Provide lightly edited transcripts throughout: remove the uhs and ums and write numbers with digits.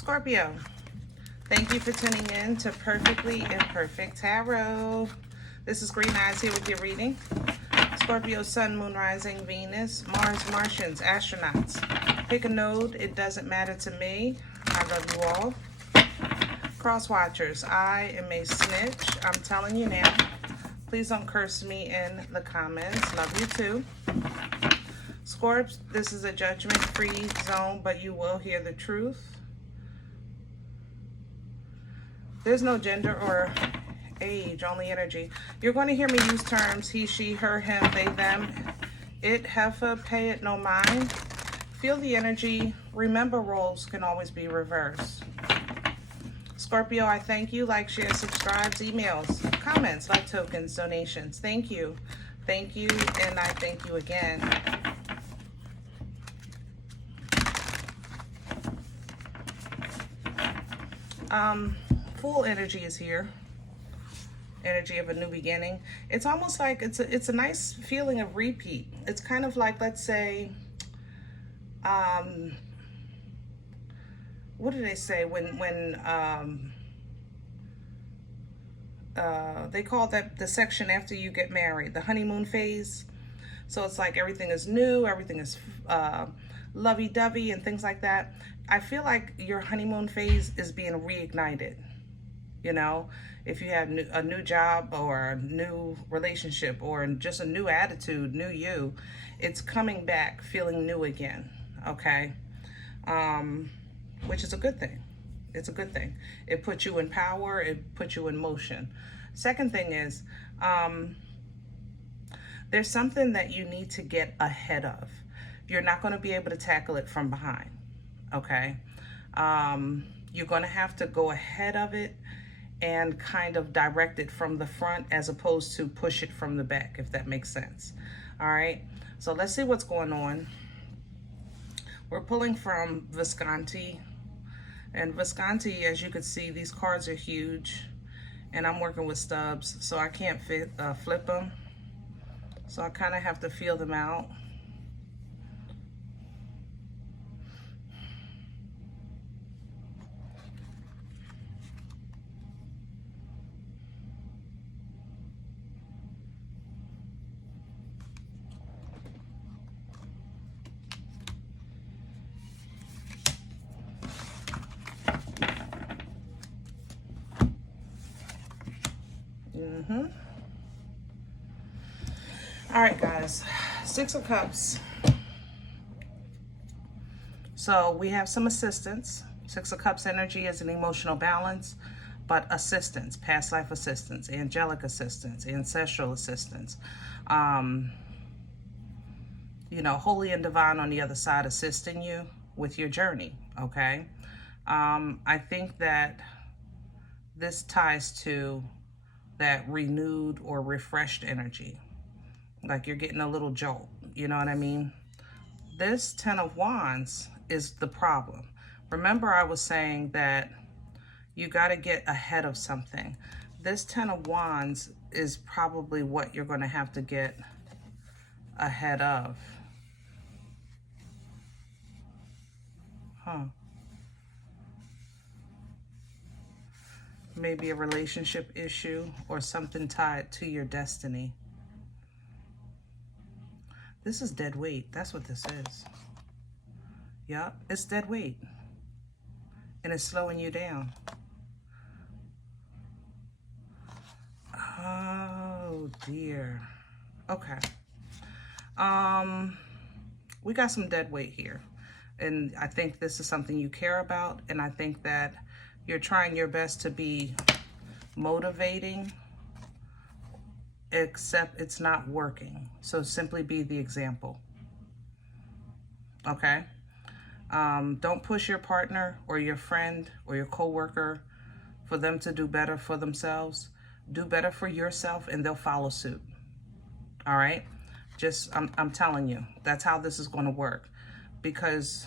Scorpio, thank you for tuning in to Perfectly Imperfect Tarot. This is Green Eyes here with your reading. Scorpio, Sun, Moon, Rising, Venus, Mars, Martians, astronauts. Pick a node. It doesn't matter to me. I love you all. Cross watchers, I am a snitch. I'm telling you now. Please don't curse me in the comments. Love you too. Scorps, this is a judgment-free zone, but you will hear the truth. There's no gender or age, only energy. You're going to hear me use terms he, she, her, him, they, them, it, heifer, pay it no mind. Feel the energy. Remember, roles can always be reversed. Scorpio, I thank you. Like, share, subscribe, emails, comments, like tokens, donations. Thank you. Thank you, and I thank you again. Full energy is here. Energy of a new beginning. It's almost like it's a nice feeling of repeat. It's kind of like, let's say, what do they say when they call that the section after you get married, the honeymoon phase. So it's like everything is new, everything is lovey-dovey and things like that. I feel like your honeymoon phase is being reignited. You know, if you have a new job or a new relationship or just a new attitude, new you, it's coming back feeling new again, okay? Which is a good thing. It's a good thing. It puts you in power. It puts you in motion. Second thing is, there's something that you need to get ahead of. You're not going to be able to tackle it from behind, okay? You're going to have to go ahead of it and kind of direct it from the front as opposed to push it from the back, if that makes sense. All right, so let's see what's going on. We're pulling from Visconti. And Visconti, as you can see, these cards are huge. And I'm working with stubs, so I can't flip them. So I kind of have to feel them out. All right, guys, Six of Cups. So we have some assistance. Six of Cups energy is an emotional balance, but assistance, past life assistance, angelic assistance, ancestral assistance, you know, holy and divine on the other side assisting you with your journey, okay? I think that this ties to that renewed or refreshed energy. Like you're getting a little jolt, you know what I mean? This Ten of Wands is the problem. Remember I was saying that you got to get ahead of something. This Ten of Wands is probably what you're going to have to get ahead of. Maybe a relationship issue or something tied to your destiny. This is dead weight. That's what this is. Yep, it's dead weight. And it's slowing you down. Oh, dear. Okay. We got some dead weight here. And I think this is something you care about. And I think that you're trying your best to be motivating, except it's not working. So simply be the example. Okay? Don't push your partner or your friend or your coworker for them to do better for themselves. Do better for yourself and they'll follow suit. All right? Just, I'm telling you, that's how this is going to work. Because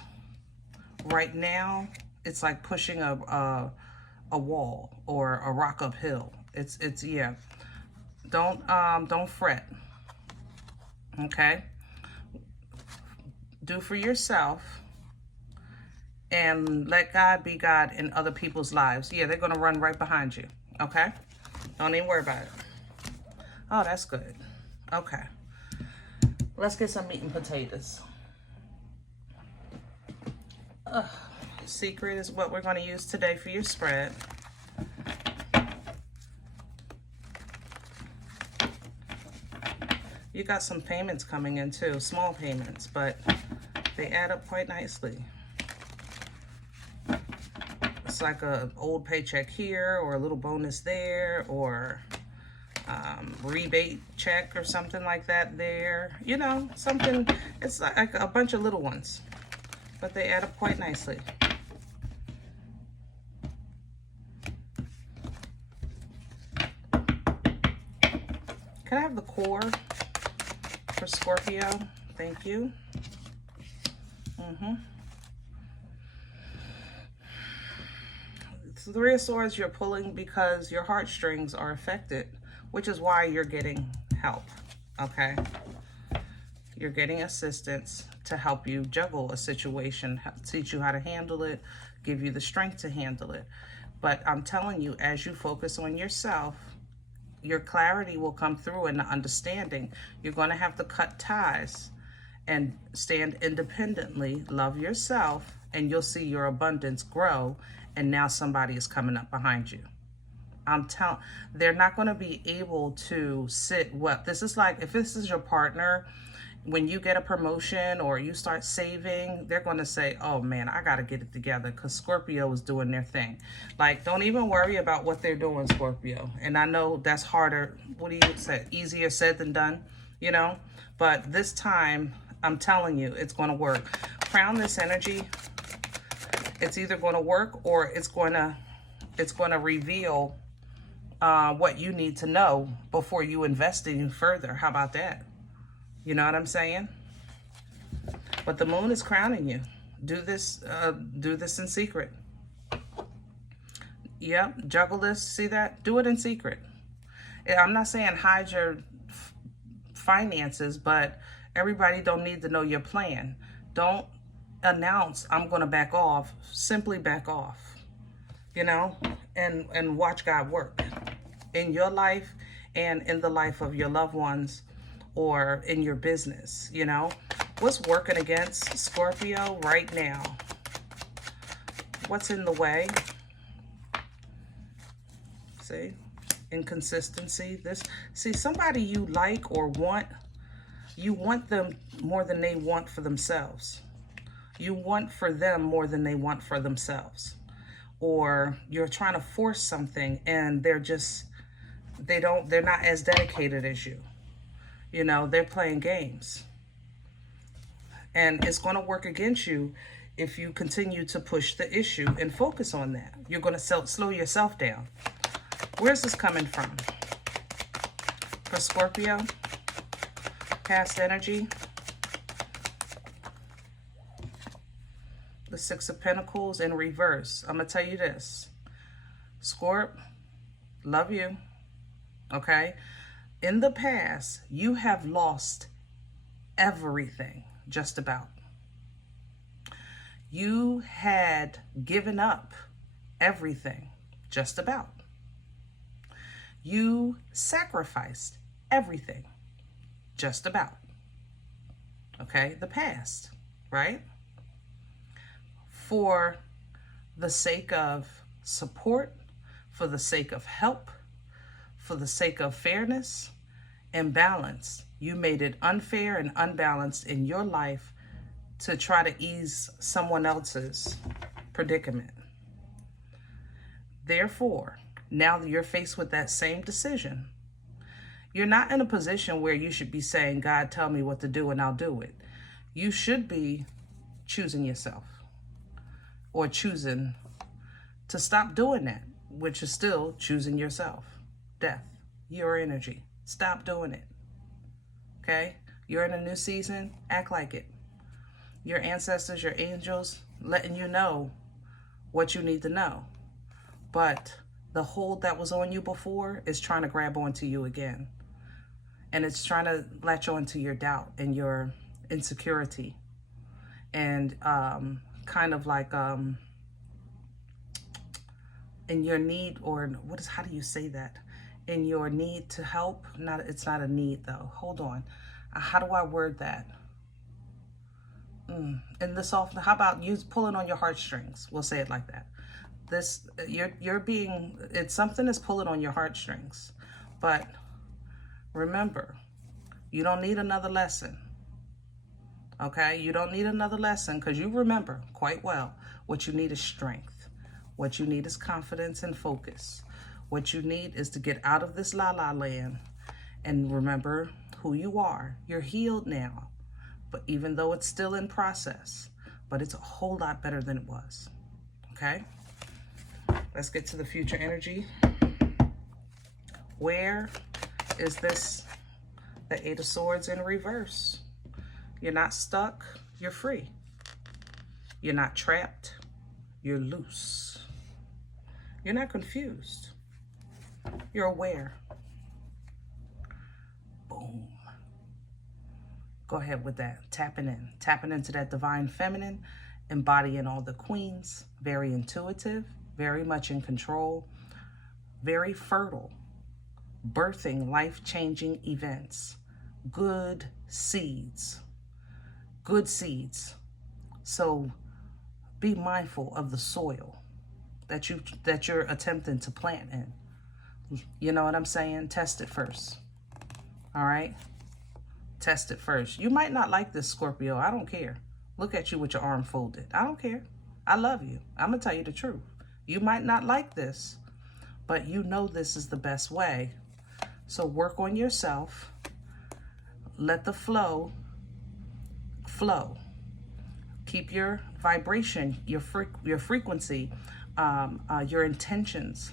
right now, it's like pushing a wall or a rock uphill. It's yeah. Don't fret. Okay? Do for yourself and let God be God in other people's lives. Yeah, they're going to run right behind you. Okay? Don't even worry about it. Oh, that's good. Okay. Let's get some meat and potatoes. Secret is what we're going to use today for your spread. You got some payments coming in too, small payments, but they add up quite nicely. It's like an old paycheck here, or a little bonus there, or rebate check or something like that there. You know, something, it's like a bunch of little ones, but they add up quite nicely. Can I have the core for Scorpio? Thank you. Three of Swords you're pulling because your heartstrings are affected, which is why you're getting help, okay? You're getting assistance to help you juggle a situation, teach you how to handle it, give you the strength to handle it. But I'm telling you, as you focus on yourself, your clarity will come through in the understanding. You're going to have to cut ties and stand independently, love yourself, and you'll see your abundance grow, and now somebody is coming up behind you. They're not going to be able to sit well. This is like, if this is your partner, when you get a promotion or you start saving, they're going to say, oh man, I got to get it together, because Scorpio is doing their thing. Like, don't even worry about what they're doing, Scorpio. And I know that's harder. What do you say? Easier said than done, you know? But this time, I'm telling you, it's going to work. Crown this energy. It's either going to work, or it's going to reveal what you need to know before you invest in further. How about that? You know what I'm saying? But the moon is crowning you. Do this in secret. Yep, juggle this. See that? Do it in secret. I'm not saying hide your finances, but everybody don't need to know your plan. Don't announce, I'm going to back off. Simply back off, you know, and watch God work in your life and in the life of your loved ones, or in your business. You know, what's working against Scorpio right now? What's in the way? See, inconsistency. See, somebody you like or want, you want them more than they want for themselves. You want for them more than they want for themselves. Or you're trying to force something and they're not as dedicated as you. You know, they're playing games. And it's going to work against you if you continue to push the issue and focus on that. You're going to slow yourself down. Where's this coming from? For Scorpio, past energy. The Six of Pentacles in reverse. I'm going to tell you this. Scorp, love you. Okay? In the past, you have lost everything, just about. You had given up everything, just about. You sacrificed everything, just about. Okay? The past, right? For the sake of support, for the sake of help, for the sake of fairness and balance, you made it unfair and unbalanced in your life to try to ease someone else's predicament. Therefore, now that you're faced with that same decision, you're not in a position where you should be saying, God, tell me what to do and I'll do it. You should be choosing yourself, or choosing to stop doing that, which is still choosing yourself. Death, your energy. Stop doing it. Okay? You're in a new season. Act like it. Your ancestors, your angels, letting you know what you need to know. But the hold that was on you before is trying to grab onto you again. And it's trying to latch onto your doubt and your insecurity. And kind of like in your need, or how do you say that? In your need to help. It's not a need though. Hold on. How do I word that? In this often, how about you pulling on your heartstrings? We'll say it like that. It's something is pulling on your heartstrings. But remember, you don't need another lesson. Okay? You don't need another lesson, because you remember quite well what you need is strength. What you need is confidence and focus. What you need is to get out of this la-la land and remember who you are. You're healed now, but even though it's still in process, but it's a whole lot better than it was. Okay? Let's get to the future energy. Where is this? The Eight of Swords in reverse. You're not stuck. You're free. You're not trapped. You're loose. You're not confused. You're aware. Boom. Go ahead with that. Tapping into that divine feminine, embodying all the queens. Very intuitive, very much in control, very fertile, birthing life-changing events. Good seeds. Good seeds. So be mindful of the soil that you're attempting to plant in. You know what I'm saying? Test it first. All right? Test it first. You might not like this, Scorpio. I don't care. Look at you with your arm folded. I don't care. I love you. I'm going to tell you the truth. You might not like this, but you know this is the best way. So work on yourself. Let the flow flow. Keep your vibration, your frequency, your intentions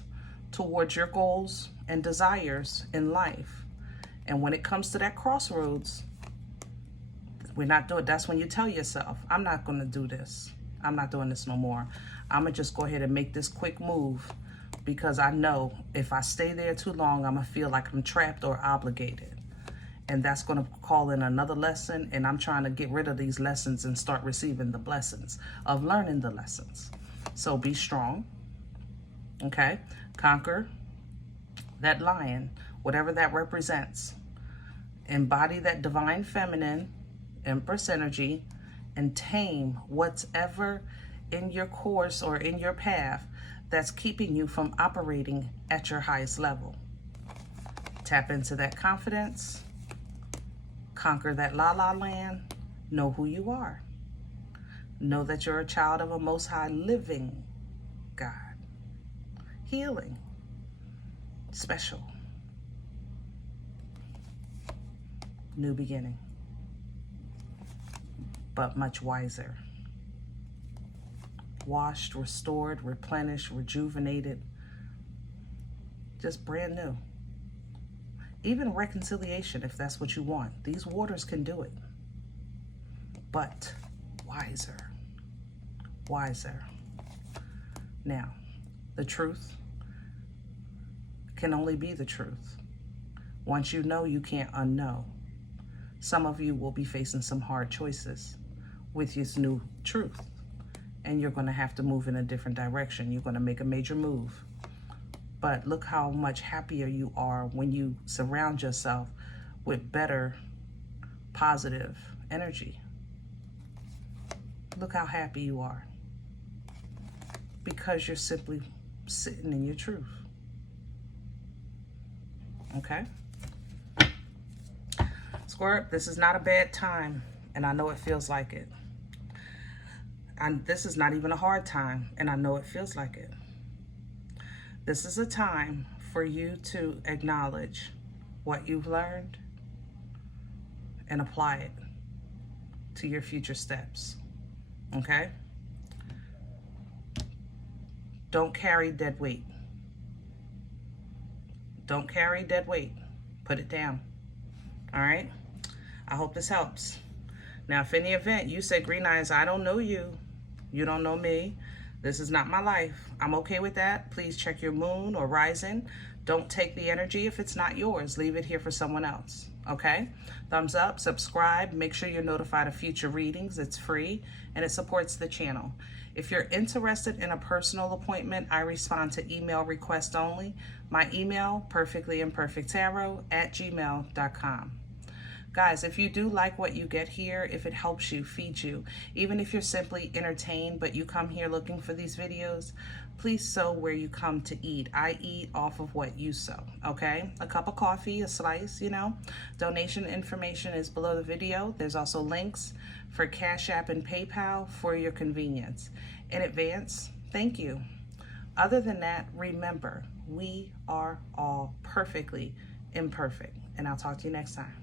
towards your goals and desires in life. And when it comes to that crossroads, we're not doing, that's when you tell yourself, I'm not going to do this. I'm not doing this no more. I'm going to just go ahead and make this quick move, because I know if I stay there too long, I'm going to feel like I'm trapped or obligated. And that's going to call in another lesson. And I'm trying to get rid of these lessons and start receiving the blessings of learning the lessons. So be strong. Okay? Conquer that lion, whatever that represents. Embody that divine feminine, Empress energy, and tame whatever in your course or in your path that's keeping you from operating at your highest level. Tap into that confidence. Conquer that la-la land. Know who you are. Know that you're a child of a Most High living God. Healing. Special. New beginning. But much wiser. Washed, restored, replenished, rejuvenated. Just brand new. Even reconciliation, if that's what you want. These waters can do it. But wiser. Wiser. Now, the truth can only be the truth. Once you know, you can't unknow. Some of you will be facing some hard choices with this new truth. And you're going to have to move in a different direction. You're going to make a major move. But look how much happier you are when you surround yourself with better, positive energy. Look how happy you are. Because you're simply sitting in your truth. Okay? Scorp, this is not a bad time, and I know it feels like it. And this is not even a hard time, and I know it feels like it. This is a time for you to acknowledge what you've learned and apply it to your future steps. Okay? Don't carry dead weight. Don't carry dead weight. Put it down. All right? I hope this helps. Now, if in the event you say, Green Eyes, I don't know you. You don't know me. This is not my life. I'm okay with that. Please check your moon or rising. Don't take the energy if it's not yours. Leave it here for someone else. okay? Thumbs up, subscribe, make sure you're notified of future readings. It's free and it supports the channel. If you're interested in a personal appointment, I respond to email request only. My email, perfectlyimperfecttarot@gmail.com. Guys, if you do like what you get here, if it helps you, feeds you, even if you're simply entertained, but you come here looking for these videos, please sow where you come to eat. I eat off of what you sow, okay? A cup of coffee, a slice, you know. Donation information is below the video. There's also links for Cash App and PayPal for your convenience. In advance, thank you. Other than that, remember, we are all perfectly imperfect. And I'll talk to you next time.